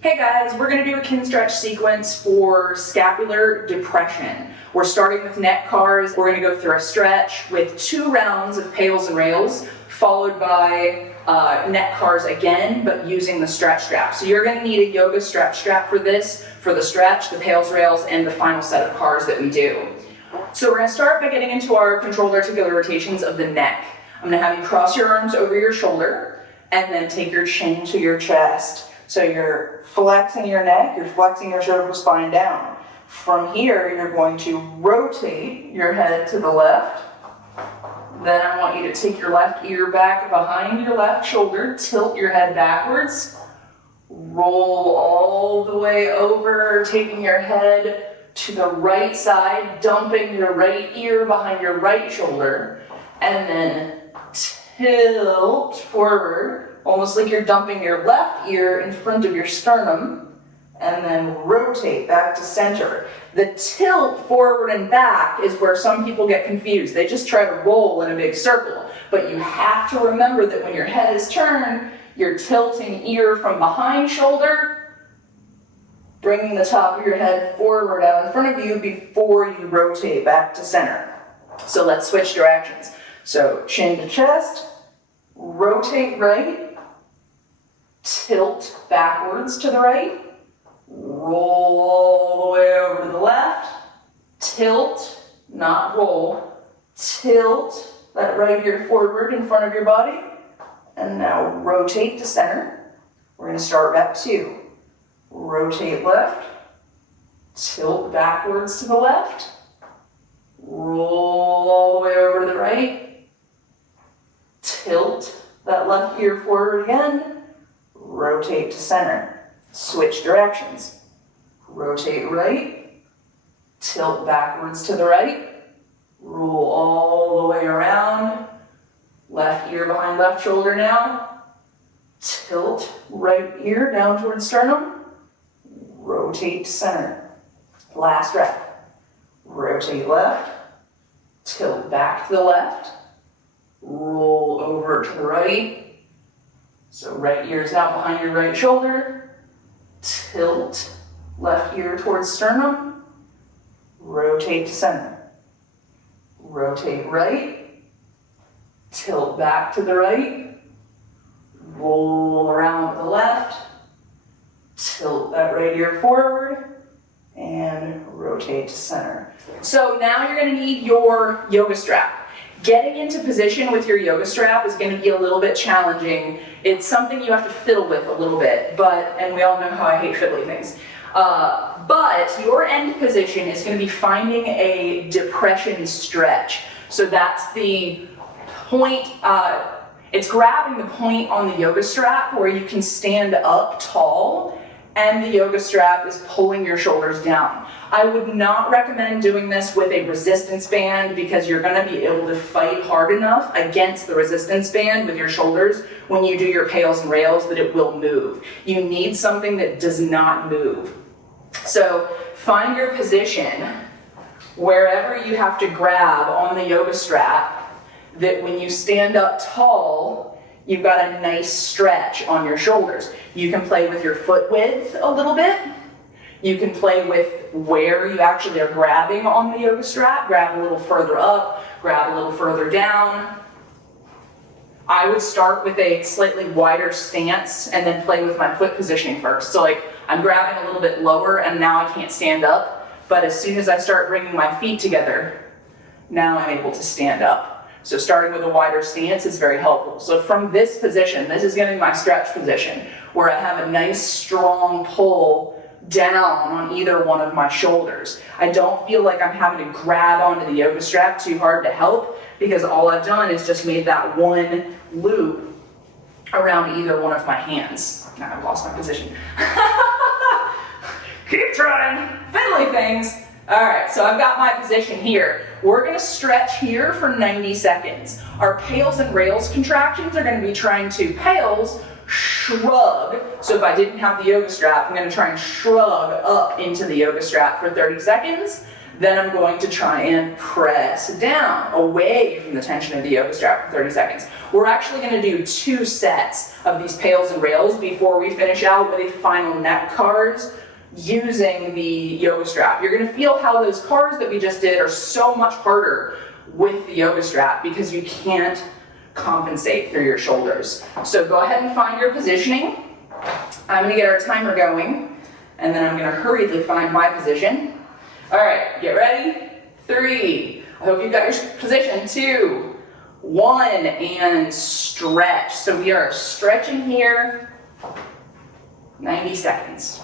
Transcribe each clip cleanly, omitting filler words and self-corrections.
Hey guys, we're going to do a kin stretch sequence for scapular depression. We're starting with neck cars. We're going to go through a stretch with 2 rounds of pails and rails, followed by neck cars again, but using the stretch strap. So you're going to need a yoga stretch strap for this, for the stretch, the pails, rails, and the final set of cars that we do. So we're going to start by getting into our controlled articular rotations of the neck. I'm going to have you cross your arms over your shoulder, and then take your chin to your chest. So you're flexing your neck, you're flexing your cervical spine down. From here, you're going to rotate your head to the left. Then I want you to take your left ear back behind your left shoulder, tilt your head backwards, roll all the way over, taking your head to the right side, dumping your right ear behind your right shoulder, and then tilt forward, almost like you're dumping your left ear in front of your sternum, and then rotate back to center. The tilt forward and back is where some people get confused. They just try to roll in a big circle. But you have to remember that when your head is turned, you're tilting ear from behind shoulder, bringing the top of your head forward out in front of you before you rotate back to center. So let's switch directions. So chin to chest, rotate right, tilt backwards to the right, roll all the way over to the left, tilt, not roll, tilt that right ear forward in front of your body, and now rotate to center. We're going to start back 2. Rotate left, tilt backwards to the left, roll all the way over to the right, tilt that left ear forward again, rotate to center. Switch directions. Rotate right, tilt backwards to the right, roll all the way around, left ear behind left shoulder now, tilt right ear down towards sternum, rotate to center. Last rep. Rotate left, tilt back to the left, roll over to the right. So right ear is out behind your right shoulder, tilt left ear towards sternum, rotate to center. Rotate right, tilt back to the right, roll around to the left, tilt that right ear forward, and rotate to center. So now you're going to need your yoga strap. Getting into position with your yoga strap is going to be a little bit challenging. It's something you have to fiddle with a little bit, and we all know how I hate fiddly things. But your end position is going to be finding a depression stretch. So that's the point, it's grabbing the point on the yoga strap where you can stand up tall, and the yoga strap is pulling your shoulders down. I would not recommend doing this with a resistance band because you're going to be able to fight hard enough against the resistance band with your shoulders when you do your pails and rails that it will move. You need something that does not move. So find your position wherever you have to grab on the yoga strap that when you stand up tall, you've got a nice stretch on your shoulders. You can play with your foot width a little bit. You can play with where you actually are grabbing on the yoga strap. Grab a little further up, grab a little further down. I would start with a slightly wider stance and then play with my foot positioning first. So like I'm grabbing a little bit lower and now I can't stand up. But as soon as I start bringing my feet together, now I'm able to stand up. So starting with a wider stance is very helpful. So from this position, this is going to be my stretch position, where I have a nice strong pull down on either one of my shoulders. I don't feel like I'm having to grab onto the yoga strap too hard to help, because all I've done is just made that one loop around either one of my hands. Now I've lost my position. Keep trying. Fiddly things. All right, so I've got my position here. We're going to stretch here for 90 seconds. Our pails and rails contractions are going to be trying to pails, shrug. So if I didn't have the yoga strap, I'm going to try and shrug up into the yoga strap for 30 seconds. Then I'm going to try and press down away from the tension of the yoga strap for 30 seconds. We're actually going to do 2 sets of these pails and rails before we finish out with a final neck cars using the yoga strap. You're going to feel how those cars that we just did are so much harder with the yoga strap because you can't compensate through your shoulders. So go ahead and find your positioning. I'm going to get our timer going, and then I'm going to hurriedly find my position. All right, get ready. 3. I hope you've got your position. 2, 1, and stretch. So we are stretching here 90 seconds.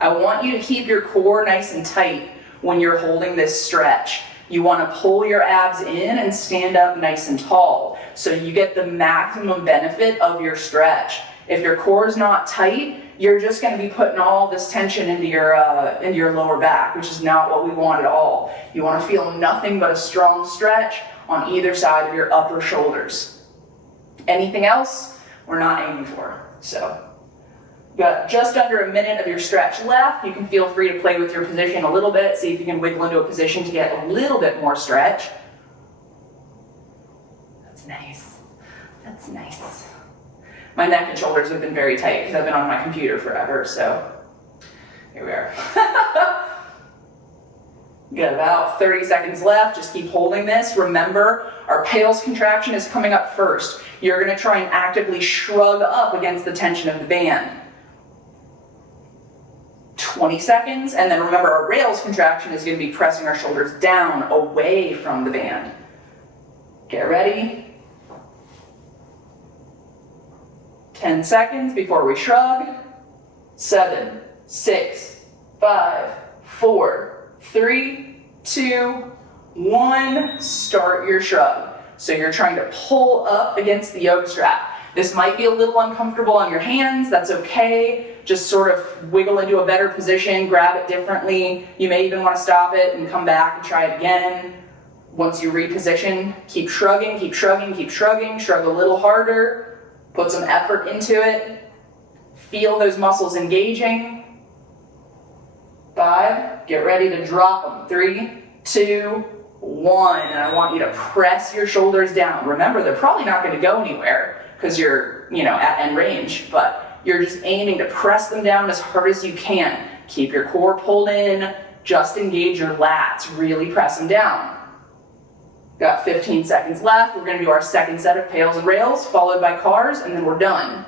I want you to keep your core nice and tight when you're holding this stretch. You want to pull your abs in and stand up nice and tall so you get the maximum benefit of your stretch. If your core is not tight, you're just going to be putting all this tension into your lower back, which is not what we want at all. You want to feel nothing but a strong stretch on either side of your upper shoulders. Anything else, we're not aiming for. So, got just under a minute of your stretch left. You can feel free to play with your position a little bit. See if you can wiggle into a position to get a little bit more stretch. That's nice. That's nice. My neck and shoulders have been very tight because I've been on my computer forever, so here we are. We got about 30 seconds left. Just keep holding this. Remember, our pails contraction is coming up first. You're going to try and actively shrug up against the tension of the band. 20 seconds, and then remember our rails contraction is going to be pressing our shoulders down away from the band. Get ready. 10 seconds before we shrug. 7, 6, 5, 4, 3, 2, 1. Start your shrug. So you're trying to pull up against the yoga strap. This might be a little uncomfortable on your hands. That's okay. Just sort of wiggle into a better position, grab it differently. You may even want to stop it and come back and try it again. Once you reposition, keep shrugging, keep shrugging, keep shrugging. Shrug a little harder. Put some effort into it. Feel those muscles engaging. 5, get ready to drop them. 3, 2, 1. And I want you to press your shoulders down. Remember, they're probably not going to go anywhere because you're, at end range, but you're just aiming to press them down as hard as you can. Keep your core pulled in. Just engage your lats. Really press them down. Got 15 seconds left. We're going to do our second set of pails and rails, followed by cars, and then we're done.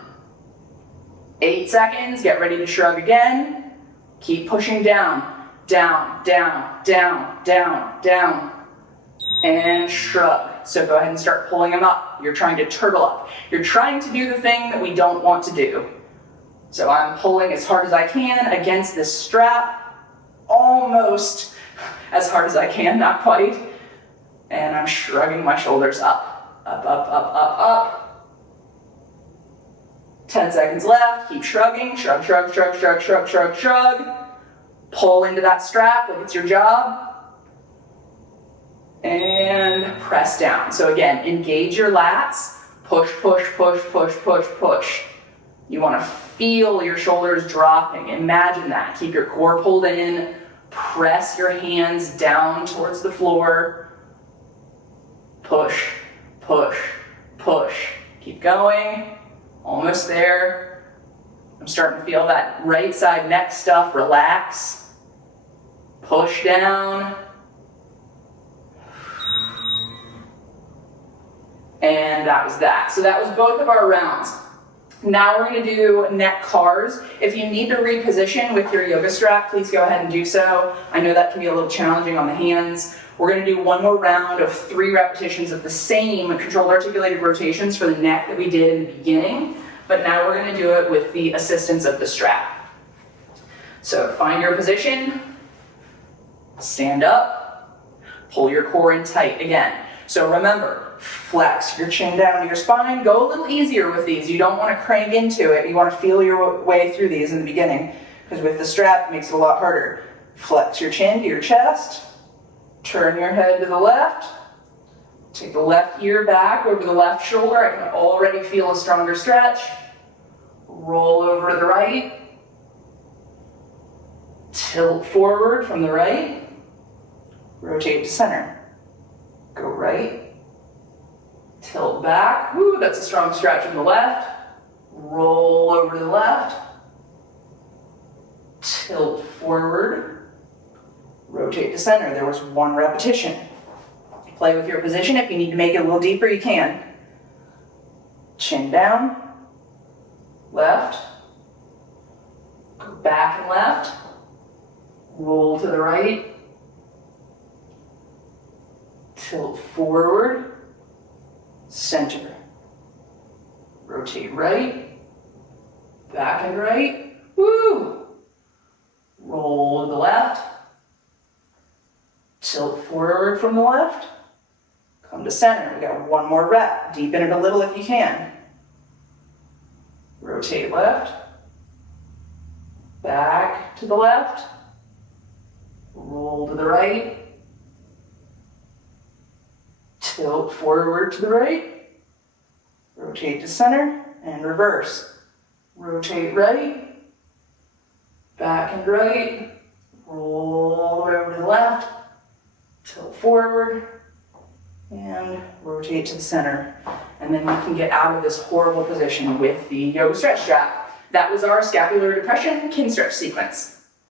8 seconds. Get ready to shrug again. Keep pushing down. Down, down, down, down, down. And shrug. So go ahead and start pulling them up. You're trying to turtle up. You're trying to do the thing that we don't want to do. So I'm pulling as hard as I can against this strap. Almost as hard as I can, not quite. And I'm shrugging my shoulders up. Up, up, up, up, up. 10 seconds left. Keep shrugging. Shrug, shrug, shrug, shrug, shrug, shrug, shrug. Pull into that strap like it's your job. And press down. So again, engage your lats. Push, push, push, push, push, push. You want to feel your shoulders dropping. Imagine that. Keep your core pulled in. Press your hands down towards the floor. Push, push, push. Keep going. Almost there. I'm starting to feel that right side neck stuff relax. Push down. And that was that. So that was both of our rounds. Now we're going to do neck cars. If you need to reposition with your yoga strap, please go ahead and do so. I know that can be a little challenging on the hands. We're going to do one more round of 3 repetitions of the same controlled articulated rotations for the neck that we did in the beginning, but now we're going to do it with the assistance of the strap. So find your position, stand up, pull your core in tight again. So remember, flex your chin down to your spine. Go a little easier with these. You don't want to crank into it. You want to feel your way through these in the beginning, because with the strap, it makes it a lot harder. Flex your chin to your chest. Turn your head to the left. Take the left ear back over the left shoulder. I can already feel a stronger stretch. Roll over to the right. Tilt forward from the right, rotate to center. Go right, tilt back. Woo, that's a strong stretch from the left. Roll over to the left, tilt forward, rotate to center. There was one repetition. Play with your position. If you need to make it a little deeper, you can. Chin down, left, go back and left, roll to the right, tilt forward, center, rotate right, back and right, woo, roll to the left, tilt forward from the left, come to center. We got one more rep. Deepen it a little if you can. Rotate left, back to the left, roll to the right, tilt forward to the right, rotate to center, and reverse. Rotate right, back and right, roll over to the left, tilt forward, and rotate to the center. And then you can get out of this horrible position with the yoga stretch strap. That was our scapular depression kin stretch sequence.